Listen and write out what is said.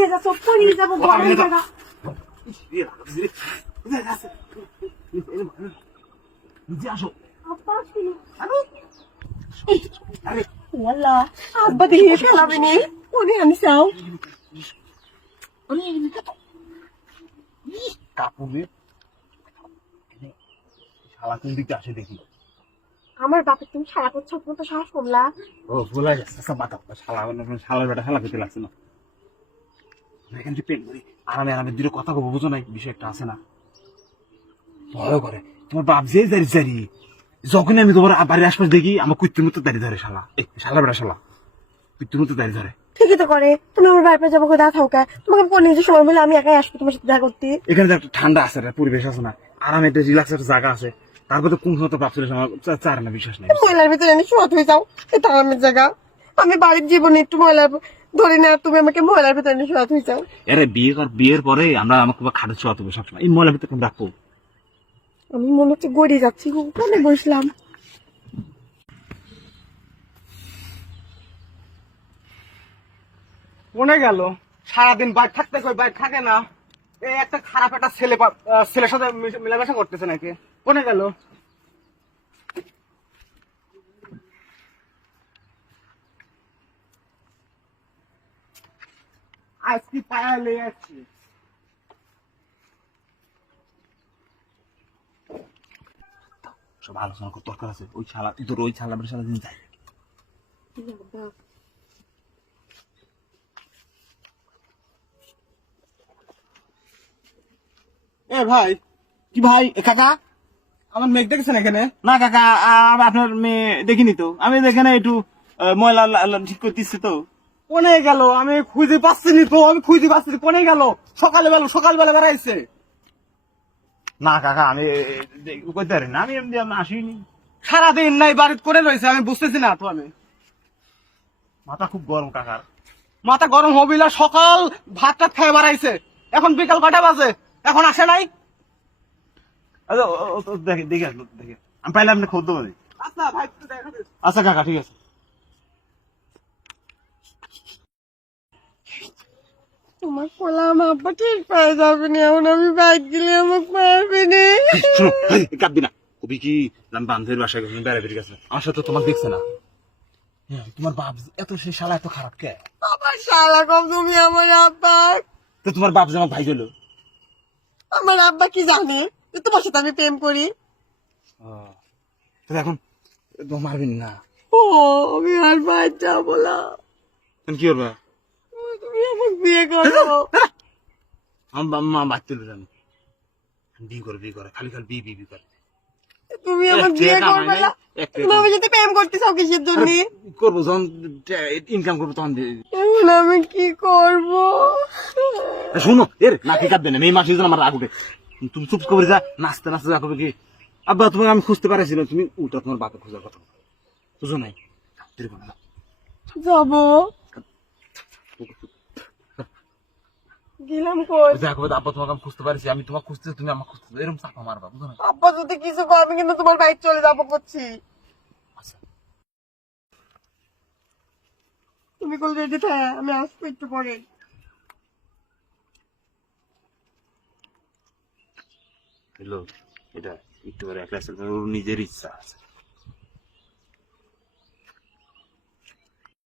নিয়ে যাচ্ছ, পড়িয়ে যাবো গরম জায়গা। আব্বা আসেনি। আল্লাহ, আব্বা দিয়ে ফেলাবিনি, কোনে আনিসাও? কাপুরে শালা কোন দিকে আসে দেখি। আমার বাপের তুমি সারা করছো, তুমি তো সাহস করলা। ও ভুলে গেছে, মাথা শালার বেটা শালা পেতে লাগছে না। এখান থেকে পেন করি আরামে আরামে দূরে কথা বলবো, বুঝো নাই বিষয় একটা আছে না, ভয় করে তোমার বাপ যে জারি যখন আমি তোমার বাড়ির আশপাশ দেখি আমার কুত্তির মতো দাঁড়িয়ে ধরে শালা, শালা বেটা শালা কুত্তির মতো দাঁড়িয়ে ধরে। ঠিকই তো করে, তুমি আমার বাড়িতে যাবো কোথায় থাকা, তোমাকে পরে নিজের সময় বলে আমি একাই আসবো তোমার সাথে দেখা করতে। এখানে তো একটা ঠান্ডা আছে, একটা পরিবেশ আছে না, আরামে একটা রিল্যাক্স একটা জায়গা আছে, তারপর তো কোন সময় তো বাপ ছিল আমার চার না বিশ্বাস নেই। ময়লার ভিতরে এনে শোয়াত হয়ে যাও, এটা আমার জায়গা। আমি বাড়ির জীবনে একটু ময়লা ধরি না, তুমি আমাকে ময়লার ভিতরে এনে শোয়াত হয়ে যাও। আরে বিয়ের পরে আমরা আমাকে খাটে ছোঁয়া হবে সবসময়, এই ময়লার ভিতরে রাখবো। আমি মনে হচ্ছে গড়িয়ে যাচ্ছি, কোনে বসলাম। কোনে গেল? সারাদিন বাইরে থাকতে কই বাইরে থাকে না। এই একটা খারাপ একটা ছেলের সাথে মেলামেশা করতেছে নাকি? কোনে গেল? আজকে পায়া লেগে যাচ্ছি। সব আলোচনা করতে দরকার আছে, ওই শালা তোর ওই শালা বেটা শালা দিন যায়। এ ভাই, কি ভাই, এ কাকা আমার মেঘ দেখেছেন এখানে? না কাকা, আপনার মেয়ে দেখিনি তো, আমি এখানে একটু ময়লা ঠিক করতেছি তো। কোনে গেল? আমি খুঁজে পাচ্ছি নি তো, আমি খুঁজে পাচ্ছি না। কোনে গেল? সকালবেলা বেড়াইছে। না কাকা, আমি করতে পারি না, আমি এমনি আসিনি। সারাদিন নাই বাড়িতে করে রয়েছে, আমি বুঝতেছি না তো। আমি মাথা খুব গরম কাকার। মাথা গরম হবিলা, সকাল ভাত টাত খেয়ে বাড়াইছে, এখন বিকাল কটা বাজে, এখন আসে নাই। আচ্ছা দেখে দেখে আসলো, দেখে আমি পাইলে আপনি খোঁজ দেবো। আচ্ছা ভাই, একটু দেখা দিস। আচ্ছা কাকা ঠিক আছে। তোমার পোলাম আব্বা ঠিক পায়ে যাবে না, এখন আমি বাইক গেলে আমাকে মারবে না। শোনো কাঁদবি না, কবি কি আমি বান্ধবের বাসায় গেছি, বেড়া বেরিয়ে গেছে, আমার সাথে তোমার দেখছে না। তোমার বাপ এত সেই শালা এত খারাপ কে? আমার শালা কম, তুমি আমার আব্বা। তো তোমার বাপ যে আমার ভাই গেল। আমার আব্বা কি জানে যে তোমার সাথে আমি প্রেম করি? এখন তোমার মারবেন না। ও, আমি আর বাইর যাবো না। কি করবা? তুমি আমাকে বিয়ে করো। আমার মা বাচ্চা জানো বিয়ে করে খালি খালি বিয়ে করে। তুমি আমার বিয়ে করবে না? তুমি আমার সাথে প্রেম করতে চাও কিসের জন্য? করবো যখন ইনকাম করবো তখন এখন আমি কি করব? শুনো এর নাকি কাঁদবে না, এই মাসে আমার রাগ উঠে। তুমি চুপ করে যা, নাচতে নাচতে যা করবে কি আব্বা তোমাকে আমি খুঁজতে পারছিলাম, তুমি উল্টা তোমার বাপে খোঁজার কথা বুঝো নাই। যাবো গেলাম কই? দেখো আব্বা তোমাকে আমি খুঁজতে পারছি, আমি তোমাকে খুঁজতে তুমি আমাকে খুঁজতে, এরকম চাপা মারবা বুঝো না। আব্বা যদি কিছু করে আমি কিন্তু তোমার বাইক চলে যাবো করছি। আচ্ছা তুমি কল রেডি থাকে, আমি আসবো একটু পরে। হ্যালো, এটা একটু করে নিজের ইচ্ছা আছে।